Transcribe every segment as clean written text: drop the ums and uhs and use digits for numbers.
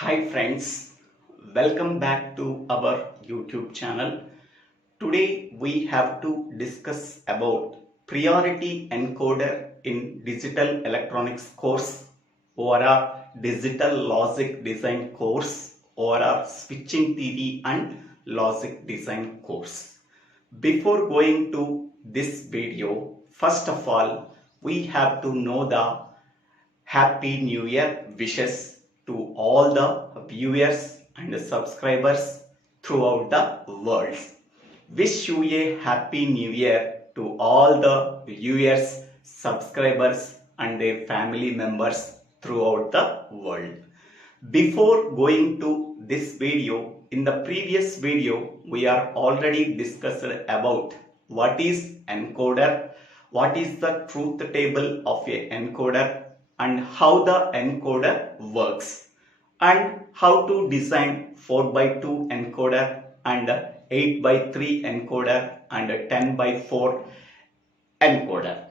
Hi friends, welcome back to our YouTube channel. Today we have to discuss about Priority Encoder in Digital Electronics course or a Digital Logic Design course or a Switching Theory and Logic Design course. Before going to this video, first of all, we have to know the Happy New Year wishes to all the viewers and subscribers throughout the world. Wish you a Happy New Year to all the viewers, subscribers and their family members throughout the world. Before going to this video, in the previous video, we are already discussed about what is encoder, what is the truth table of a encoder, and how the encoder works, and how to design 4x2 encoder and 8x3 encoder and 10x4 encoder.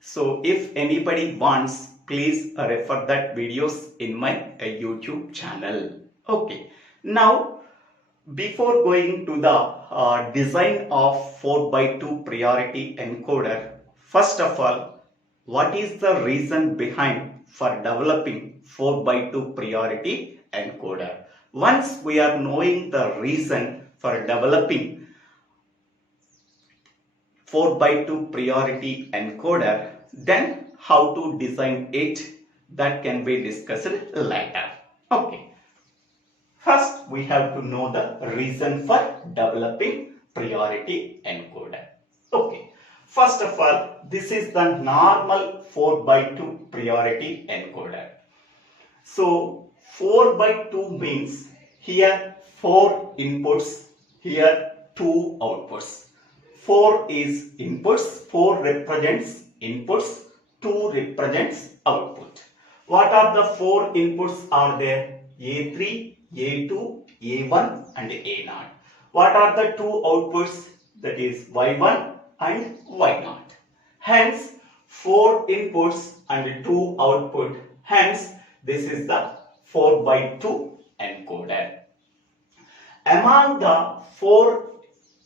So if anybody wants, please refer that videos in my YouTube channel. Okay, now before going to the design of 4x2 priority encoder, first of all, what is the reason behind for developing 4x2 priority encoder? Once we are knowing the reason for developing 4x2 priority encoder, then how to design it, that can be discussed later. Okay. First, we have to know the reason for developing priority encoder. Okay. First of all, this is the normal 4x2 priority encoder. So 4x2 means here 4 inputs, here 2 outputs. 4 is inputs, 4 represents inputs, 2 represents output. What are the 4 inputs are there? A3, A2, A1 and A0. What are the 2 outputs? That is Y1 and Y0. Hence 4 inputs and 2 output. Hence this is the 4x2 encoder. Among the 4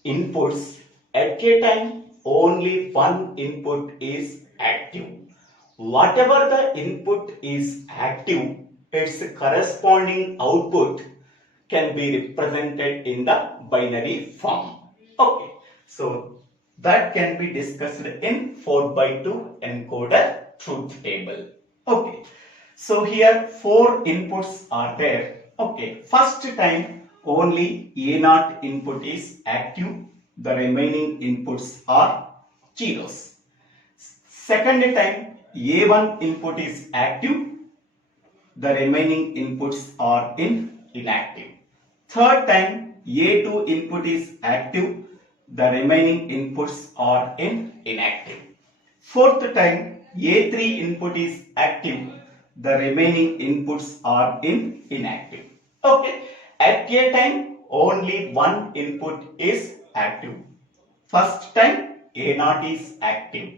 inputs, at a time only one input is active. Whatever the input is active, its corresponding output can be represented in the binary form. Okay, so that can be discussed in 4x2 encoder truth table. Okay, so here 4 inputs are there. Okay, first time only A0 input is active, the remaining inputs are zeros. Second time A1 input is active, the remaining inputs are inactive. Third time A2 input is active, the remaining inputs are inactive. Fourth time A3 input is active, the remaining inputs are inactive. Okay, at a time only one input is active. First time A0 is active.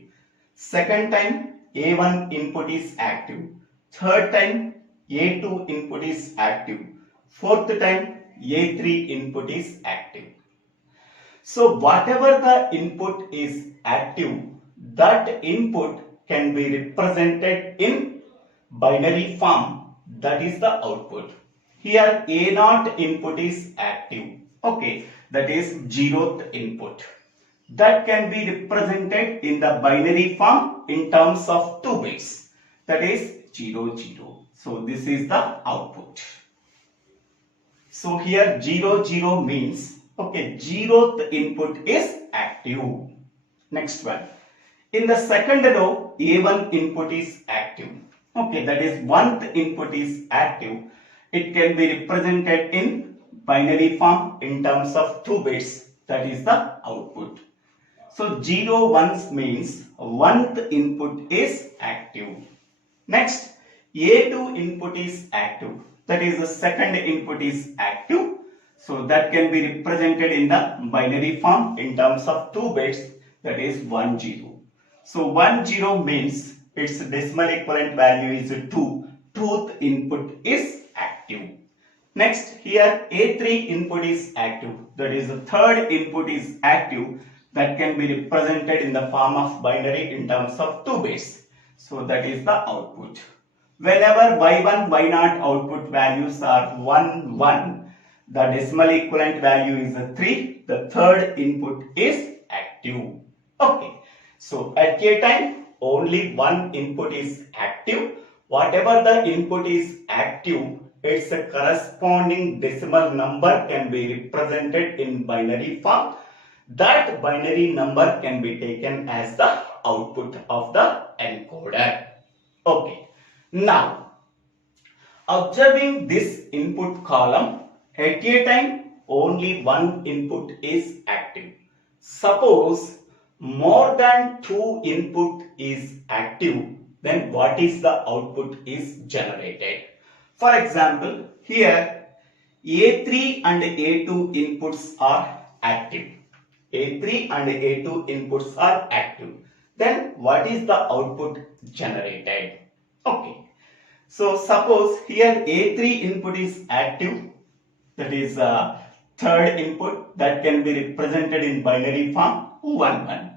Second time A1 input is active. Third time A2 input is active. Fourth time A3 input is active. So whatever the input is active, that input can be represented in binary form, that is the output. Here A0 input is active. Okay, that is 0th input. That can be represented in the binary form in terms of 2 bits. That is 0, 0. So this is the output. So here 0, 0 means, okay, 0th input is active. Next one. In the second row, A1 input is active. Okay, that is 1th input is active. It can be represented in binary form in terms of 2 bits. That is the output. So 0, 1 means 1th input is active. Next, A2 input is active. That is the second input is active. So that can be represented in the binary form in terms of 2 bits. That is 1, 0. So 1, 0 means its decimal equivalent value is 2. Truth input is active. Next, here A3 input is active. That is the third input is active, that can be represented in the form of binary in terms of 2 bits. So that is the output. Whenever y1, y0 output values are 1, 1, the decimal equivalent value is 3. The third input is active. Okay. So at a time, only one input is active. Whatever the input is active, its corresponding decimal number can be represented in binary form. That binary number can be taken as the output of the encoder. Okay. Now, observing this input column, at a time only one input is active. Suppose more than 2 input is active, then what is the output is generated. For example, here A3 and A2 inputs are active. A3 and A2 inputs are active. Then what is the output generated? Okay. So suppose here A3 input is active, that is third input, that can be represented in binary form 1, 1.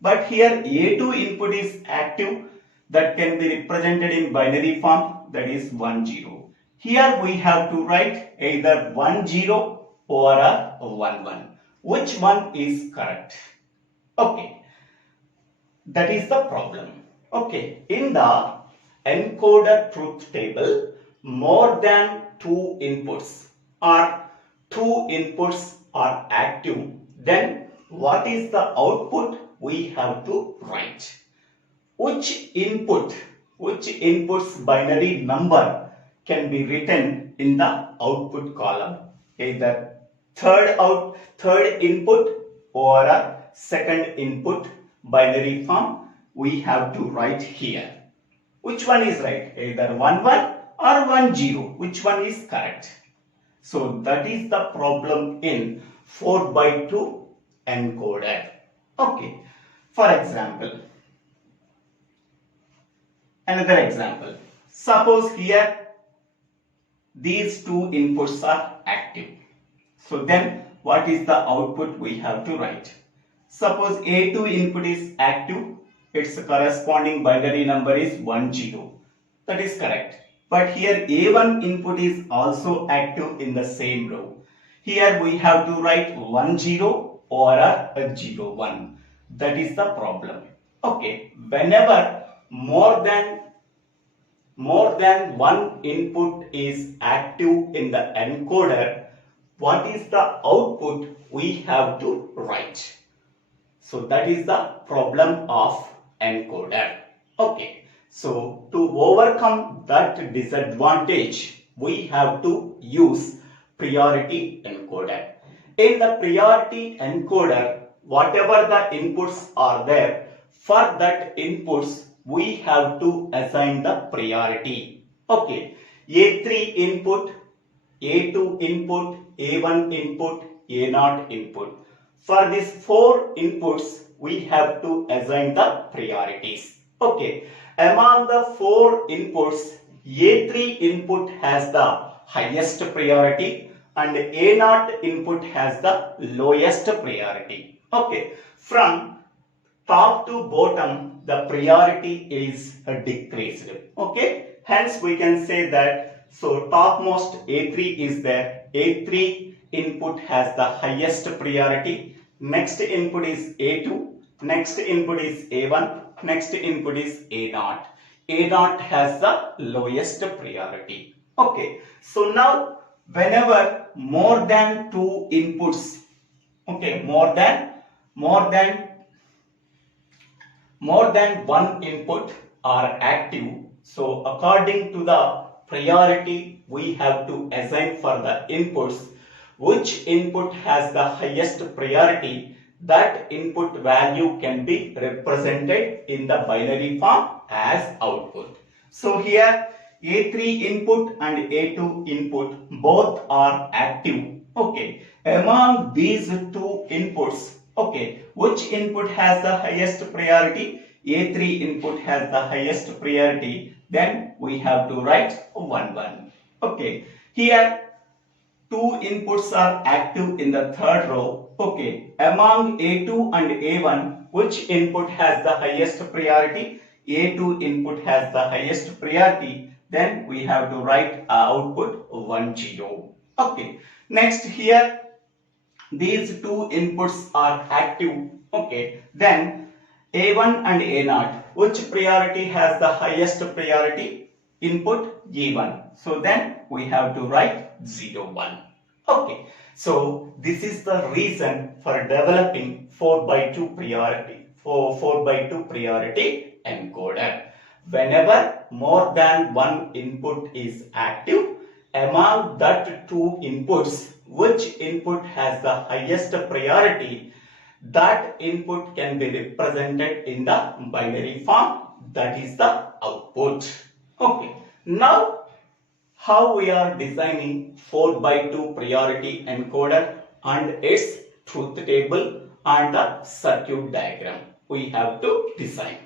But here A2 input is active, that can be represented in binary form, that is 1, 0. Here we have to write either 1, 0 or a 1, 1. Which one is correct? Okay. That is the problem. Okay. In the encoder truth table, more than 2 inputs are active, then what is the output we have to write? Which input's binary number can be written in the output column? Either third input or a second input binary form we have to write here. Which one is right? Either 1, 1 or 1, 0. Which one is correct? So that is the problem in 4x2 encoder. Okay. For example, another example. Suppose here these 2 inputs are active. So then what is the output we have to write? Suppose A2 input is active, its corresponding binary number is 1, 0. That is correct. But here A1 input is also active in the same row. Here we have to write 1, 0 or a 0, 1. That is the problem. Okay. Whenever more than one input is active in the encoder, what is the output we have to write? So that is the problem of encoder. Okay. So to overcome that disadvantage, we have to use priority encoder. In the priority encoder, whatever the inputs are there, for that inputs we have to assign the priority. Okay. A3 input, A2 input, A1 input, A0 input. For these 4 inputs, we have to assign the priorities. Okay. Among the 4 inputs, A3 input has the highest priority and A0 input has the lowest priority. Okay. From top to bottom, the priority is decreased. Okay. Hence, we can say that, so topmost A3 is there. A3 input has the highest priority. Next input is A2. Next input is A1. Next input is A0. A0 has the lowest priority. Okay. So now, whenever more than 2 inputs, okay, more than one input are active, so according to the priority we have to assign for the inputs, which input has the highest priority, that input value can be represented in the binary form as output. So here A3 input and A2 input both are active. Okay. Among these 2 inputs, okay, which input has the highest priority? A3 input has the highest priority. Then we have to write 1, 1. Okay. Here two inputs are active in the third row. Okay, among A2 and A1, which input has the highest priority? A2 input has the highest priority. Then we have to write output 1 0. Okay, next here these two inputs are active. Okay, then A1 and A0, which priority has the highest priority? Input A1. So then we have to write 0 1. Okay, so this is the reason for developing 4x2 priority, 4x2 priority encoder. Whenever more than one input is active, among that two inputs, which input has the highest priority, that input can be represented in the binary form, that is the output. Okay, now how we are designing 4x2 priority encoder and its truth table and the circuit diagram we have to design.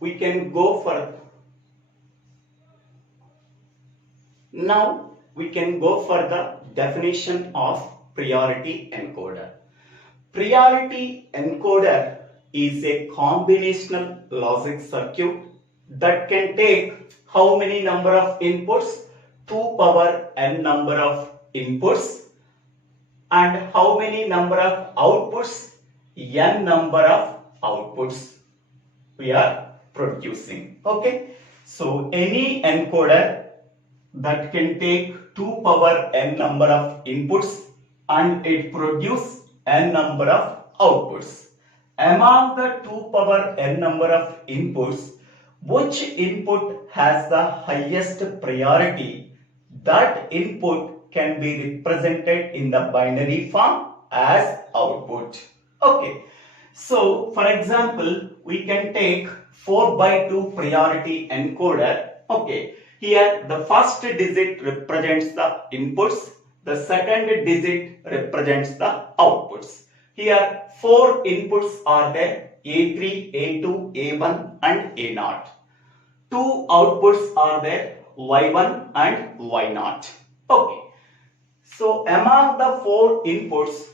We can go for now we can go for the definition of priority encoder. Priority encoder is a combinational logic circuit that can take how many number of inputs? 2 power n number of inputs. And how many number of outputs? N number of outputs we are producing. Okay, so any encoder that can take 2 power n number of inputs and it produce n number of outputs. Among the 2 power n number of inputs, which input has the highest priority? That input can be represented in the binary form as output. Okay, so for example, we can take 4x2 priority encoder. Okay, here the first digit represents the inputs, the second digit represents the outputs. Here 4 inputs are there: A3, A2, A1 and A0. 2 outputs are there: Y1 and Y0. Okay, so among the 4 inputs,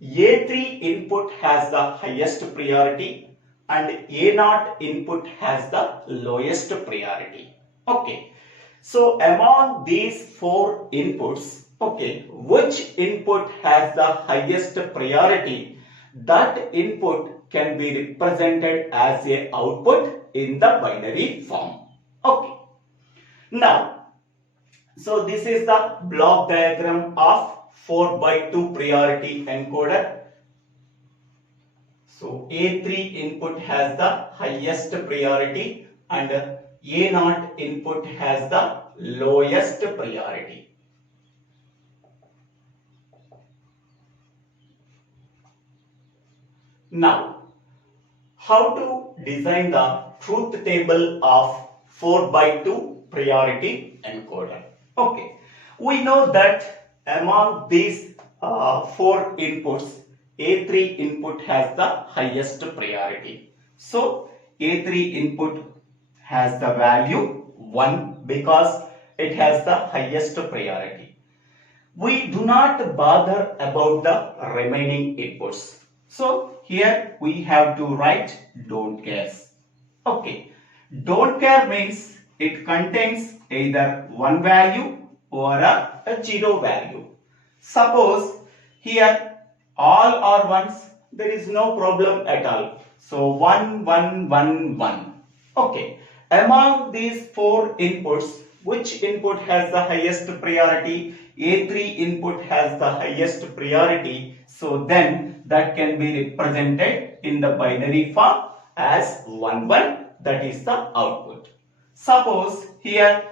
A3 input has the highest priority and A0 input has the lowest priority. Okay, so among these 4 inputs, okay, which input has the highest priority? That input can be represented as a output in the binary form. Okay, now, so this is the block diagram of 4x2 priority encoder. So A3 input has the highest priority and A0 input has the lowest priority. Now, how to design the truth table of 4x2 priority encoder? Okay, we know that among these 4 inputs, A3 input has the highest priority. So, A3 input has the value 1 because it has the highest priority. We do not bother about the remaining inputs. So, here we have to write don't care. Okay, don't care means it contains either one value or a 0 value. Suppose here all are ones, there is no problem at all. So 1, 1, 1, 1. Okay, among these 4 inputs, which input has the highest priority? A3 input has the highest priority. So then that can be represented in the binary form as 1, 1. That is the output. Suppose here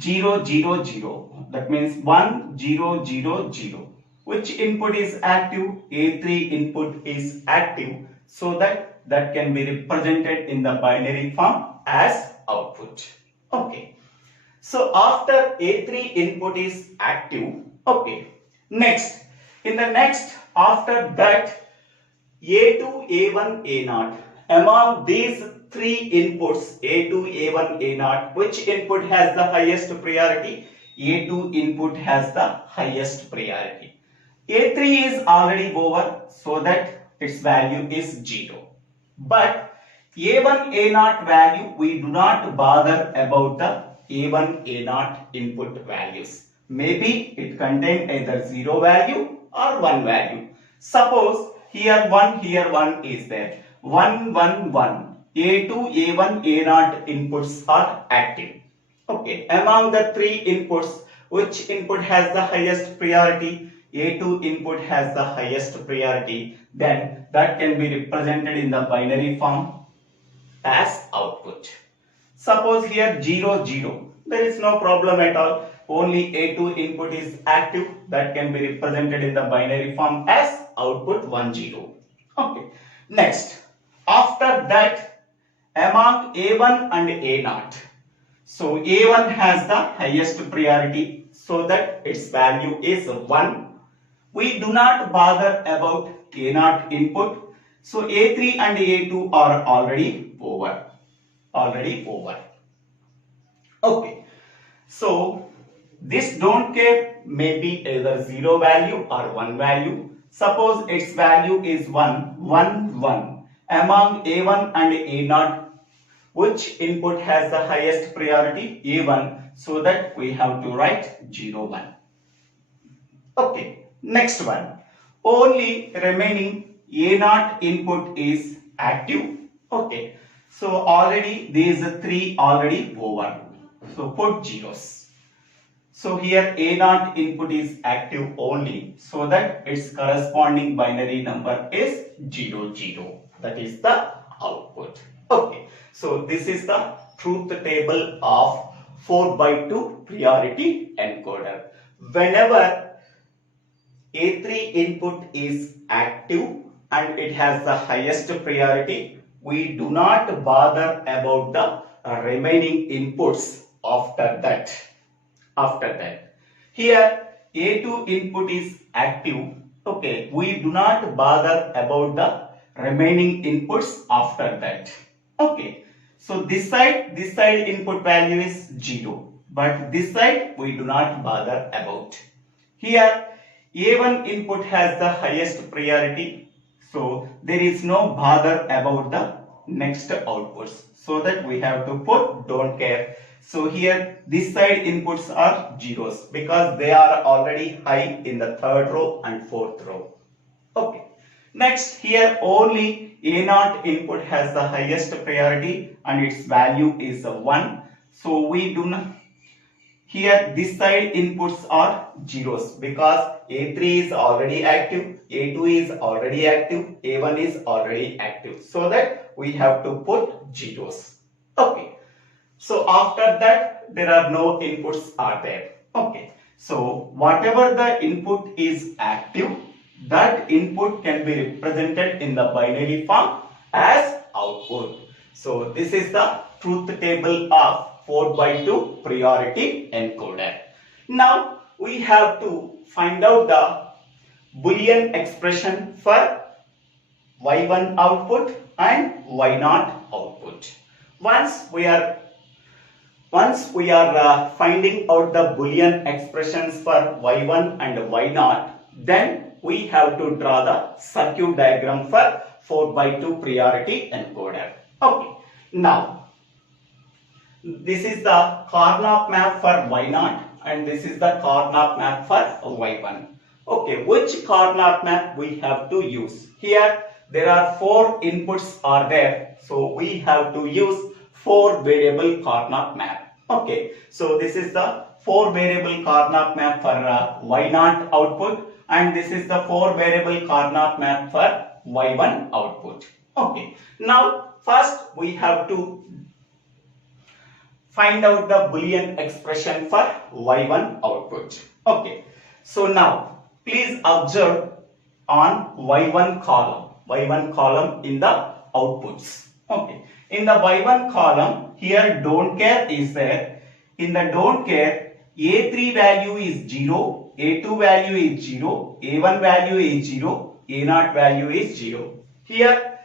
0, 0, 0. That means 1, 0, 0, 0. Which input is active? A3 input is active. So that can be represented in the binary form as output. Okay. So after A3 input is active, okay. Next, after that, A2, A1, A0. Among these 3 inputs, A2, A1, A0, which input has the highest priority? A2 input has the highest priority. A3 is already over, so that its value is 0. But A1, A0 value, we do not bother about the A1, A0 input values. Maybe it contains either 0 value or 1 value. Suppose here 1 is there. 1, 1, 1. A2, A1, A0 inputs are active. Okay, among the three inputs, which input has the highest priority? A2 input has the highest priority. Then that can be represented in the binary form as output. Suppose here 0, 0. There is no problem at all. Only A2 input is active. That can be represented in the binary form as output 1, 0. Okay. Next, after that, among A1 and A0. So A1 has the highest priority, so that its value is 1. We do not bother about A0 input. So A3 and A2 are already over. Okay. So this don't care, maybe either 0 value or 1 value. Suppose its value is 1, 1, 1. Among A1 and A0, which input has the highest priority? A1. So that we have to write 0, 1. Okay. Next one. Only remaining A0 input is active. Okay. So already these three already over. So put zeros. So here A0 input is active only, so that its corresponding binary number is 0, 0. That is the output. Okay. So this is the truth table of 4x2 priority encoder. Whenever A3 input is active and it has the highest priority, we do not bother about the remaining inputs after that. Here A2 input is active. Okay, we do not bother about the remaining inputs after that. Okay, so this side input value is 0, but this side we do not bother about. Here A1 input has the highest priority, so there is no bother about the next outputs, so that we have to put don't care. So here this side inputs are zeros because they are already high in the third row and fourth row. Okay. Next, here only A0 input has the highest priority and its value is 1. So we do not, here this side inputs are zeros because A3 is already active, A2 is already active, A1 is already active. So that we have to put zeros. Okay. So after that there are no inputs are there. Okay. So whatever the input is active, that input can be represented in the binary form as output. So this is the truth table of 4x2 priority encoder. Now we have to find out the Boolean expression for y1 output and y0 output. Once we are finding out the Boolean expressions for y1 and y0, then we have to draw the circuit diagram for 4x2 priority encoder. Okay. Now, this is the Karnaugh map for y0 and this is the Karnaugh map for y1. Okay, which Karnaugh map we have to use? Here there are 4 inputs are there, so we have to use 4 variable Karnaugh map. Okay, so this is the 4 variable Karnaugh map for y0 output, and this is the 4 variable Karnaugh map for y1 output. Okay, now first we have to find out the Boolean expression for y1 output. Okay, so now please observe on y1 column in the outputs. Okay, in the y1 column, here don't care is there. In the don't care, A3 value is 0, A2 value is 0, A1 value is 0, A0 value is 0. Here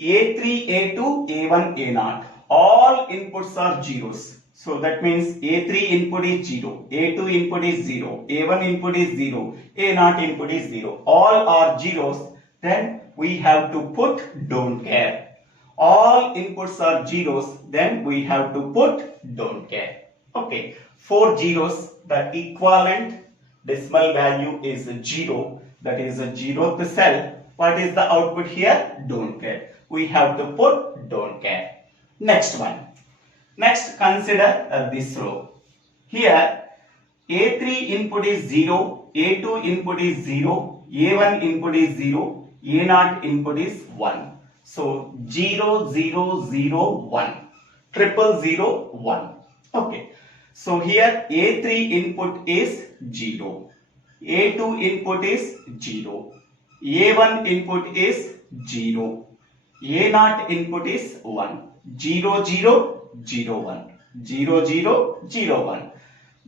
A3, A2, A1, A0, all inputs are zeros. So that means A3 input is 0, A2 input is 0, A1 input is 0, A0 input is 0. All are zeros. Then we have to put don't care. All inputs are zeros. Then we have to put don't care. Okay. 4 zeros. The equivalent decimal value is 0. That is a 0th cell. What is the output here? Don't care. We have to put don't care. Next one. Next, consider this row. Here, A3 input is 0, A2 input is 0, A1 input is 0, A0 input is 1. So, 0, 0, 0, 1. 0, 0, 1. Okay. So, here A3 input is 0, A2 input is 0, A1 input is 0, A0 input is 1. 0, 0, 0, 1, 0, 0, 0, 1,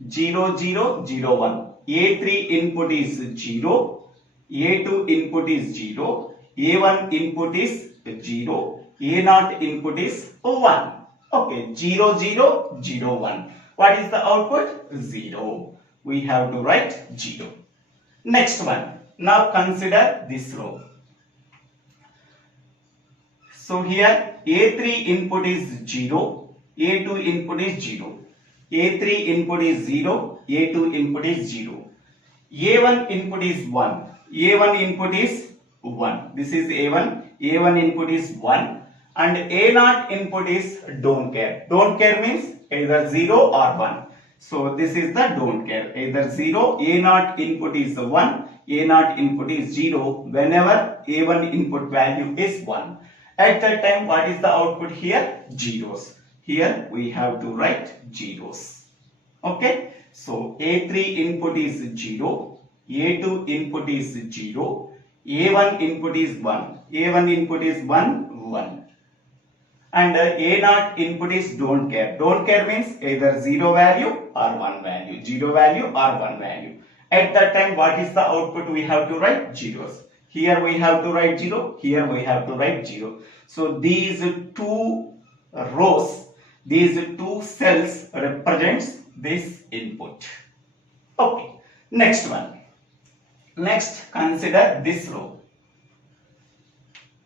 0, 0, 0, 1. A3 input is 0, A2 input is 0, A1 input is 0, A0 input is 1. Okay, 0, 0, 0, 1. What is the output? 0. We have to write 0. Next one. Now consider this row. So here A3 input is 0. A2 input is 0, A3 input is 0, A2 input is 0, A1 input is 1, A1 input is 1, this is A1, A1 input is 1 and A0 input is don't care. Don't care means either 0 or 1. So this is the don't care, either 0, A0 input is 1, A0 input is 0 whenever A1 input value is 1. At that time what is the output here? Zeros. Here we have to write zeros. Okay. So A3 input is 0, A2 input is 0, A1 input is 1, A1 input is 1, 1. And A0 input is don't care. Don't care means either 0 value or 1 value. 0 value or 1 value. At that time what is the output? We have to write zeros. Here we have to write 0, here we have to write 0. So these two rows, these two cells represents this input. Okay. Next one. Next, consider this row.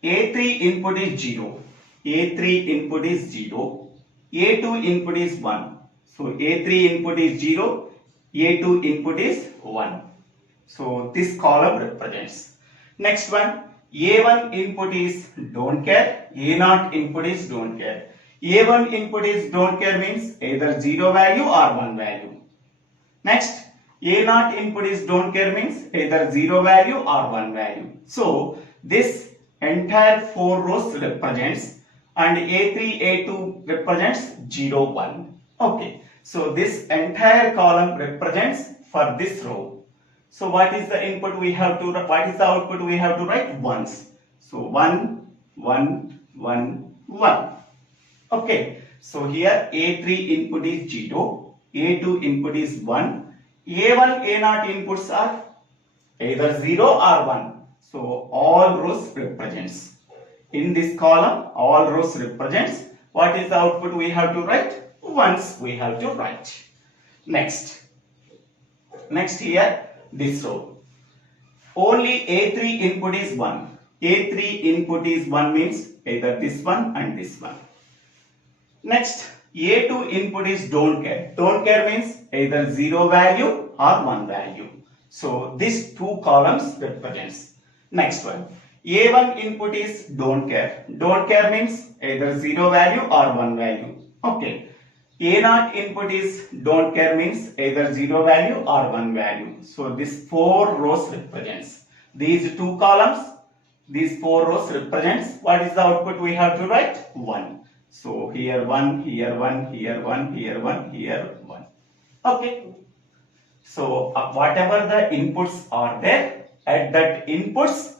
A3 input is 0. A3 input is 0. A2 input is 1. So A3 input is 0. A2 input is 1. So this column represents. Next one. A1 input is don't care. A0 input is don't care. A1 input is don't care means either 0 value or 1 value. Next, A0 input is don't care means either 0 value or 1 value. So, this entire 4 rows represents and A3, A2 represents 0, 1. Okay. So, this entire column represents for this row. So, what is the input we have to, what is the output we have to write? Ones. So, 1, 1, 1, 1. Okay, so here A3 input is 0, A2 input is 1, A1, A0 inputs are either 0 or 1. So all rows represents. In this column, all rows represents. What is the output we have to write? Ones we have to write. Next. Next here, this row. Only A3 input is 1. A3 input is 1 means either this one and this one. Next, A2 input is don't care. Don't care means either 0 value or 1 value. So, these two columns represents. Next one, A1 input is don't care. Don't care means either 0 value or 1 value. Okay. A0 input is don't care means either 0 value or 1 value. So, this 4 rows represents. These two columns, these 4 rows represents. What is the output we have to write? 1. So here 1, here 1, here 1, here 1, here 1. Okay. So whatever the inputs are there, at that inputs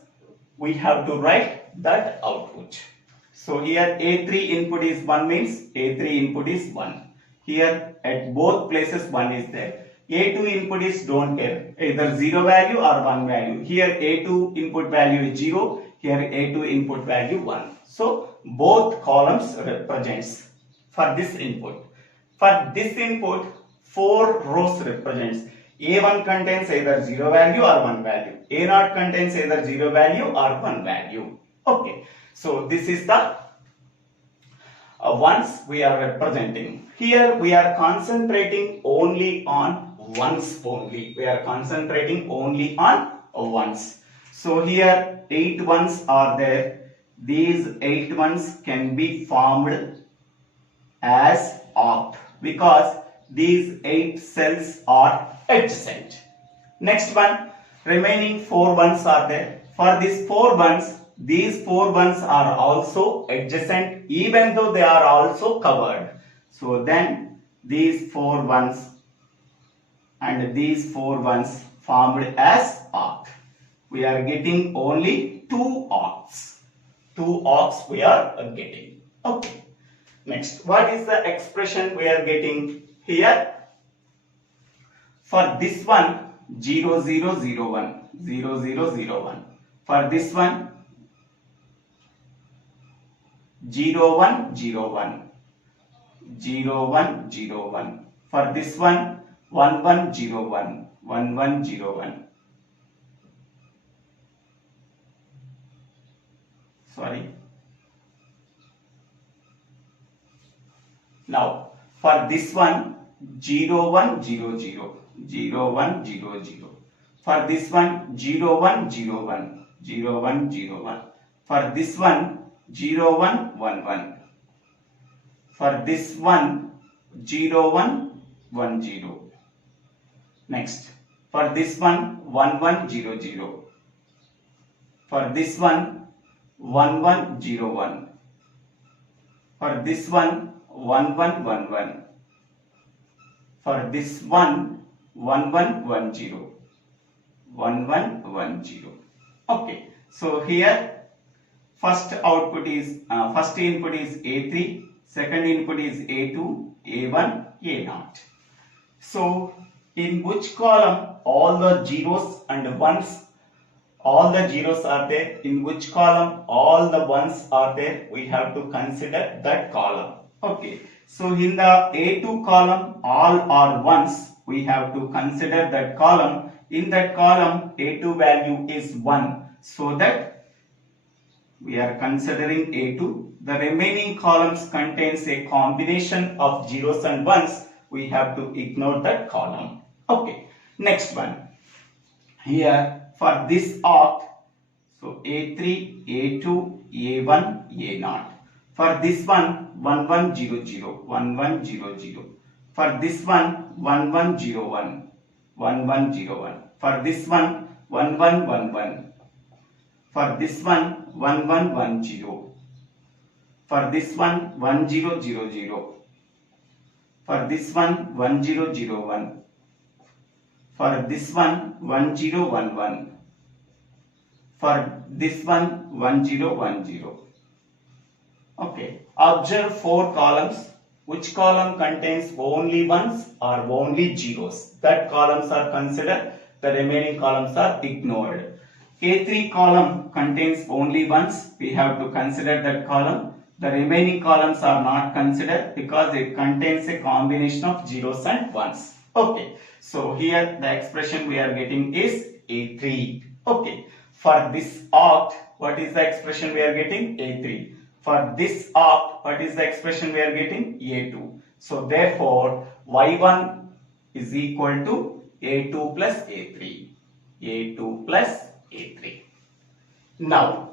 we have to write that output. So here A3 input is 1 means A3 input is 1. Here at both places 1 is there. A2 input is don't care, either 0 value or 1 value. Here A2 input value is 0. Here A2 input value 1. So both columns represents for this input. For this input, 4 rows represents. A1 contains either 0 value or 1 value. A0 contains either 0 value or 1 value. Okay. So this is the ones we are representing. Here we are concentrating only on ones only. We are concentrating only on ones. So here 8 ones are there. These 8 ones can be formed as oct because these 8 cells are adjacent. Next one, remaining 4 ones are there. For these 4 ones, these 4 ones are also adjacent even though they are also covered. So then these 4 ones and these 4 ones formed as oct. We are getting only 2 octs. 2 octs we are getting. Okay. Next, what is the expression we are getting here? For this one, 0, 0, 0, 1, 0, 0, 0, 1. For this one, 0, 1, 0, 1, 0, 1, 0, 1. For this one, 1, 1, 0, 1, 1, 1, 0, 1. Sorry. Now, for this one, 0, 1, 0, 0, 0, 1, 0, 0. For this one, 0, 1, 0, 1, 0, 1, 0, 1. For this one, 0, 1, 1, 1. For this one, 0, 1, 1, 0. Next, for this one, 1, 1, 0, 0. For this one, 1, 1, 0, 1. For this one, 1, 1, 1, 1. For this one, 1, 1, 1, 0. 1, 1, 1, 0. Okay. So here, first input is A3, second input is A2, A1, A0. So in which column all the zeros and ones, all the zeros are there, in which column all the ones are there, we have to consider that column. Okay, so in the A2 column all are ones, we have to consider that column. In that column A2 value is 1, so that we are considering A2. The remaining columns contains a combination of zeros and ones, we have to ignore that column. Okay, next one. Here for this oct, so A3, A2, A1, A0. For this one, 1, 1, 0, 0, 1, 1, 0, 0. For this one, 1, 1, 0, 1, 1, 1, 0, 1. For this one, 1, 1, 1, 1. For this one, 1, 1, 1, 0. For this one, 1, 0, 0, 0. For this one, 1, 0, 0, 1. For this one, 1, 0, 1, 1. For this one, 1, 0, 1, 0. Okay. Observe 4 columns. Which column contains only ones or only zeros? That columns are considered. The remaining columns are ignored. A3 column contains only ones. We have to consider that column. The remaining columns are not considered because it contains a combination of zeros and ones. Okay. So here the expression we are getting is A3. Okay. For this oct, what is the expression we are getting? A3. For this oct, what is the expression we are getting? A2. So therefore, Y1 is equal to A2 plus A3. A2 plus A3. Now,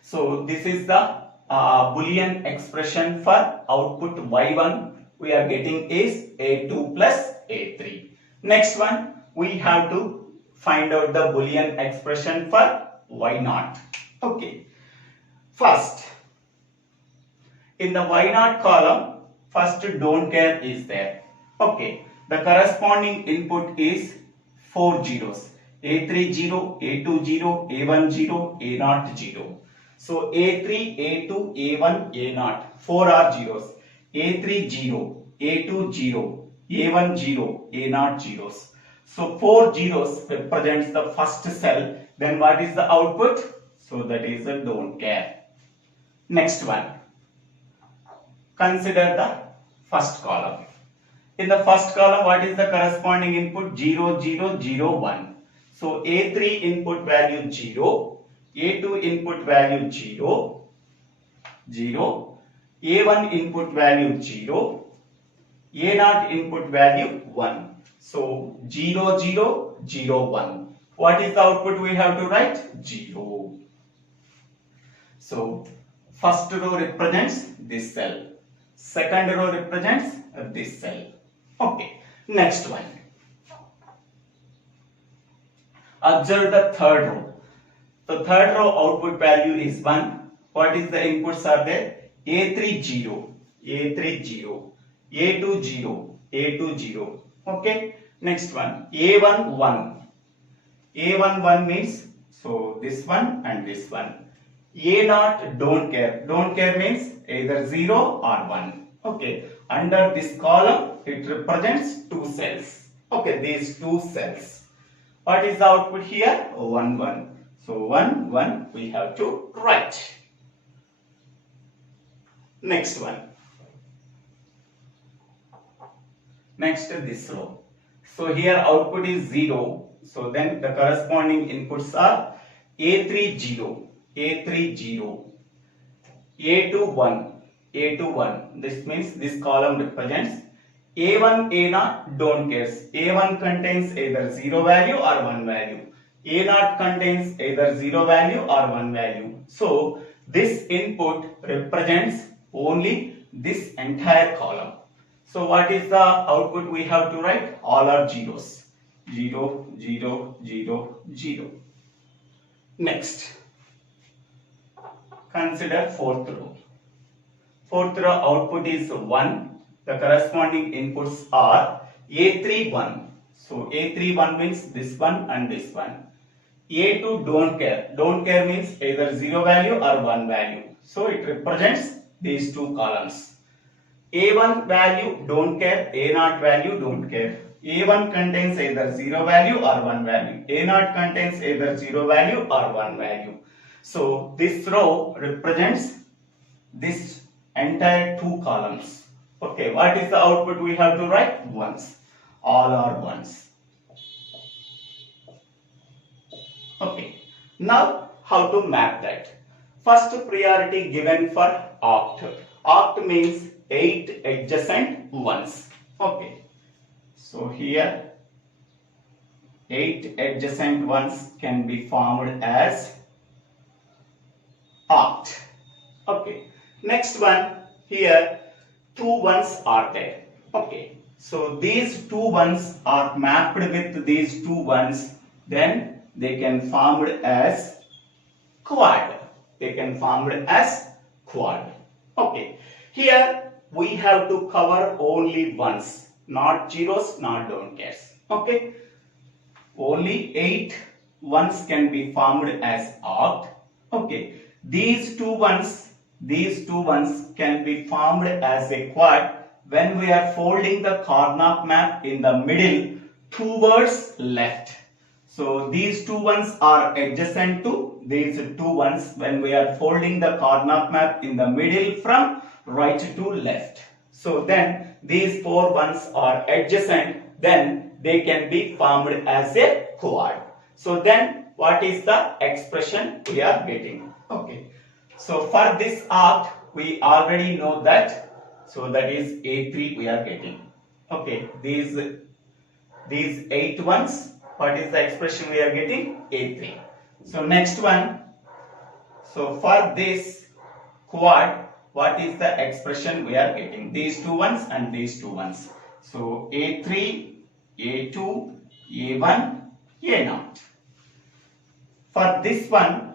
so this is the Boolean expression for output Y1 we are getting is A2 plus A3. Next one, we have to find out the Boolean expression for Y0. Okay. First, in the Y0 column, first don't care is there. Okay. The corresponding input is 4 zeros. A3 0, A2 0, A1 0, A0 0. So A3, A2, A1, A0. 4 are zeros. A3 0, A2 0, A1 0, A0 zeros. So 4 zeros represents the first cell. Then what is the output? So that is a don't care. Next one. Consider the first column. In the first column, what is the corresponding input? 0, 0, 0, 1. So A3 input value 0, A2 input value 0, 0, A1 input value 0, A0 input value 1. So 0, 0, 0, 1. What is the output we have to write? 0. So first row represents this cell. Second row represents this cell. Okay. Next one. Observe the third row. The third row output value is 1. What is the inputs are there? A3 0, A3 0, A2 0, A2 0. Okay. Next one. A1 1. A1 1 means so this one and this one. A0 don't care. Don't care means either 0 or 1. Okay. Under this column it represents two cells. Okay. These two cells. What is the output here? 1 1. So 1 1 we have to write. Next one. Next this row. So here output is 0. So then the corresponding inputs are A3 0, A3 0, A2 1, A2 1. This means this column represents A1 A0 don't cares. A1 contains either 0 value or 1 value. A0 contains either 0 value or 1 value. So this input represents only this entire column. So what is the output we have to write? All are zeros. 0, 0, 0, 0. Next. Consider fourth row. Fourth row output is 1. The corresponding inputs are A3 1. So A3 1 means this one and this one. A2 don't care. Don't care means either 0 value or 1 value. So it represents these two columns. A1 value don't care. A0 value don't care. A1 contains either 0 value or 1 value. A0 contains either 0 value or 1 value. So this row represents this entire two columns. Okay, what is the output we have to write? Ones. All are ones. Okay, now how to map that? First priority given for oct. Oct means 8 adjacent ones. Okay, so here 8 adjacent ones can be formed as oct. Okay, next one, here 2 ones are there. Okay, so these 2 ones are mapped with these 2 ones, then they can formed as quad. They can formed as quad. Okay, here we have to cover only ones, not zeros, not don't cares. Okay, only 8 ones can be formed as oct. Okay, these two ones can be formed as a quad when we are folding the Karnaugh map in the middle towards left. So these 2 ones are adjacent to these 2 ones when we are folding the Karnaugh map in the middle from right to left. So then these 4 ones are adjacent, then they can be formed as a quad. So then what is the expression we are getting? Okay, so for this oct we already know that, so that is A3 we are getting. Okay, these 8 ones, what is the expression we are getting? A3. So next one, so for this quad, what is the expression we are getting? These 2 ones and these 2 ones. So A3, A2, A1, A0. For this one,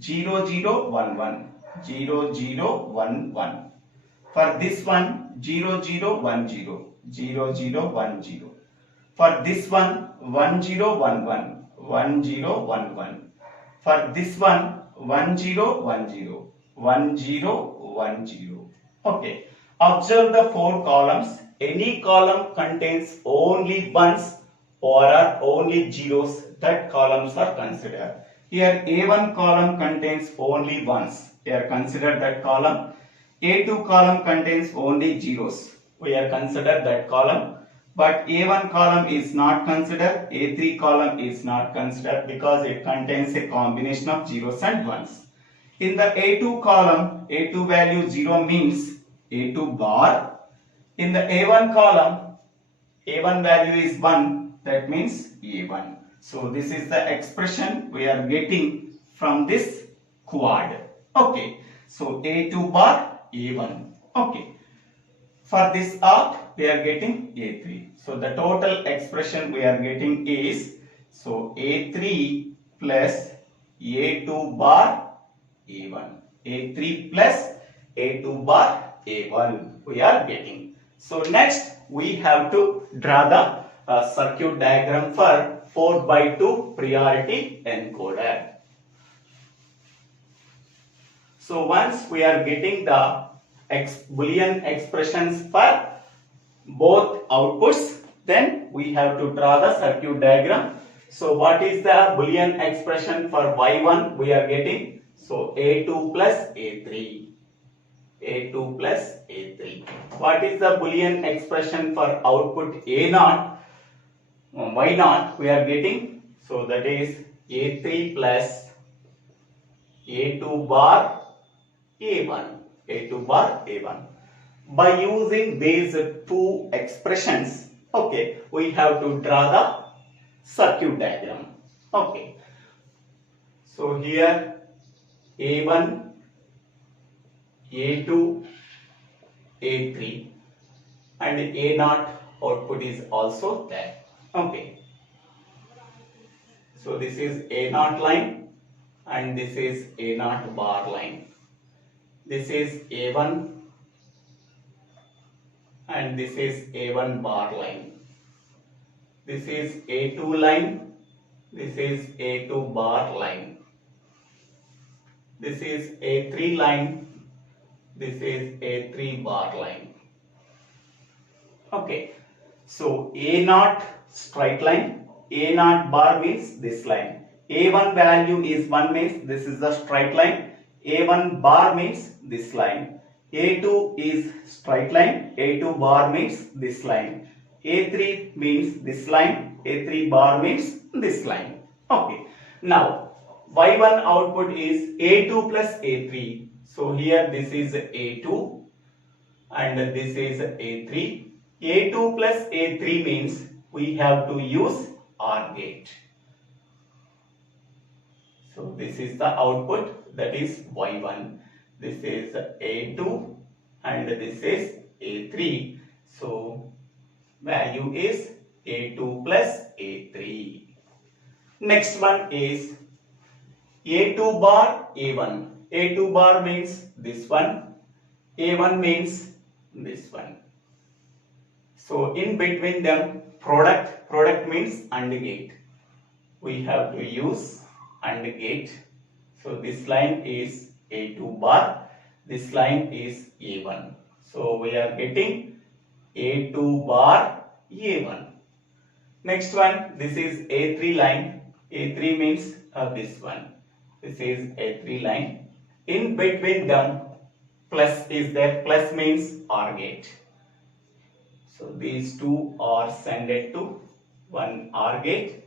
0, 0, 1, 1, 0, 0, 1, 1. For this one, 0, 0, 1, 0, 0, 0, 1, 0. For this one, 1, 0, 1, 1, 1, 0, 1, 1. For this one, 1, 0, 1, 0, 1, 0, 1, 0. Okay. Observe the 4 columns. Any column contains only ones or are only zeros, that columns are considered. Here A1 column contains only ones. They are considered that column. A2 column contains only zeros. we are considered that column. But A1 column is not considered, A3 column is not considered because it contains a combination of zeros and ones. In the A2 column, A2 value 0 means A2 bar. In the A1 column, A1 value is 1, that means A1. So this is the expression we are getting from this quad. Okay, so A2 bar, A1. Okay. For this arc, we are getting A3. So the total expression we are getting is, so A3 plus A2 bar A1. A3 plus A2 bar A1 we are getting. So next we have to draw the circuit diagram for 4/2 priority encoder. So once we are getting the Boolean expressions for both outputs, then we have to draw the circuit diagram. So what is the Boolean expression for Y1 we are getting? So A2 plus A3. A2 plus A3. What is the Boolean expression for output A0? Y0 we are getting? So that is A3 plus A2 bar A1. A2 bar A1. By using these two expressions, okay, we have to draw the circuit diagram. Okay. So here A1, A2, A3 and A0 output is also there. Okay. So this is A0 line and this is A0 bar line. This is A1 and this is A1 bar line. This is A2 line. This is A2 bar line. This is A3 line. This is A3 bar line. Okay. So A0 straight line. A0 bar means this line. A1 value is 1 means this is the straight line. A1 bar means this line. A2 is straight line. A2 bar means this line. A3 means this line. A3 bar means this line. Okay. Now Y1 output is A2 plus A3. So here this is A2 and this is A3. A2 plus A3 means we have to use OR gate. So this is the output, that is Y1. This is A2 and this is A3. So value is A2 plus A3. Next one is A2 bar A1. A2 bar means this one. A1 means this one. So in between them product means AND gate. We have to use AND gate. So this line is A2 bar. This line is A1. So we are getting A2 bar A1. Next one, this is A3 line. A3 means this one. This is A3 line. In between them plus is there. Plus means OR gate. So these two are sent to one OR gate.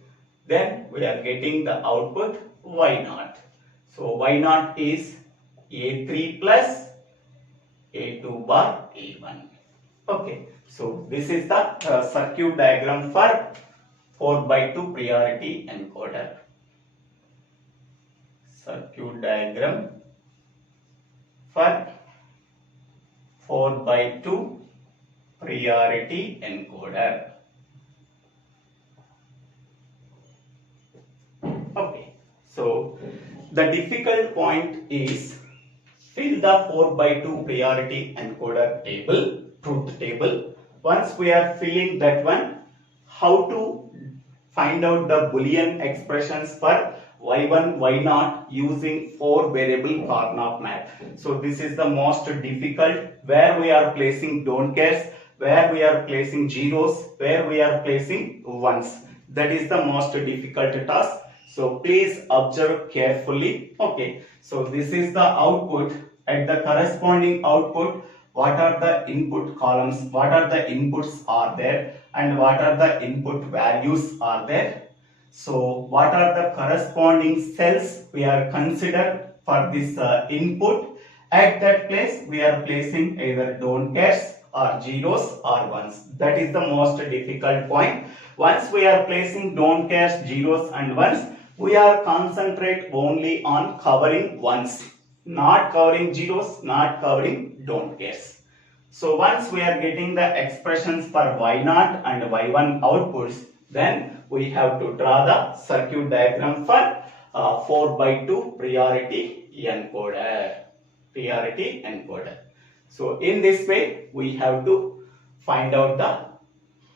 Then we are getting the output Y0. So Y0 is A3 plus A2 bar A1. Okay. So this is the circuit diagram for 4/2 priority encoder. Circuit diagram for 4/2 priority encoder. Okay, so the difficult point is fill the 4/2 priority encoder table, truth table. Once we are filling that one, how to find out the Boolean expressions for Y1, Y0 using 4 variable Karnaugh map. So this is the most difficult, where we are placing don't cares, where we are placing zeros, where we are placing ones. That is the most difficult task. So please observe carefully. Okay. So this is the output. At the corresponding output, what are the input columns, what are the inputs are there, and what are the input values are there. So what are the corresponding cells we are considered for this input. At that place we are placing either don't cares or zeros or ones. That is the most difficult point. Once we are placing don't cares, zeros and ones, we are concentrate only on covering ones, not covering zeros, not covering don't cares. So once we are getting the expressions for y0 and y1 outputs, then we have to draw the circuit diagram for 4/2 priority encoder. Priority encoder. So in this way we have to find out the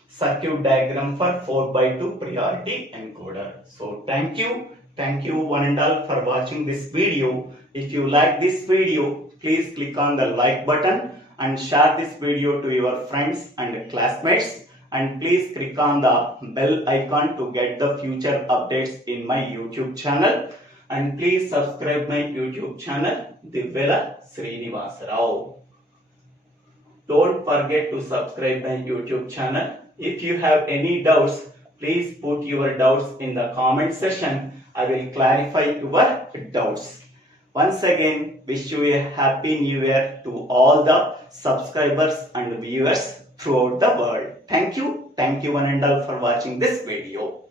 circuit diagram for 4/2 priority encoder. So thank you one and all for watching this video. If you like this video, please click on the like button and share this video to your friends and classmates, and please click on the bell icon to get the future updates in my YouTube channel, and please subscribe my YouTube channel DIVVELA SRINIVASA. Don't forget to subscribe my YouTube channel. If you have any doubts, please put your doubts in the comment section. I will clarify your doubts. Once again, wish you a happy new year to all the subscribers and viewers throughout the world. Thank you one and all for watching this video.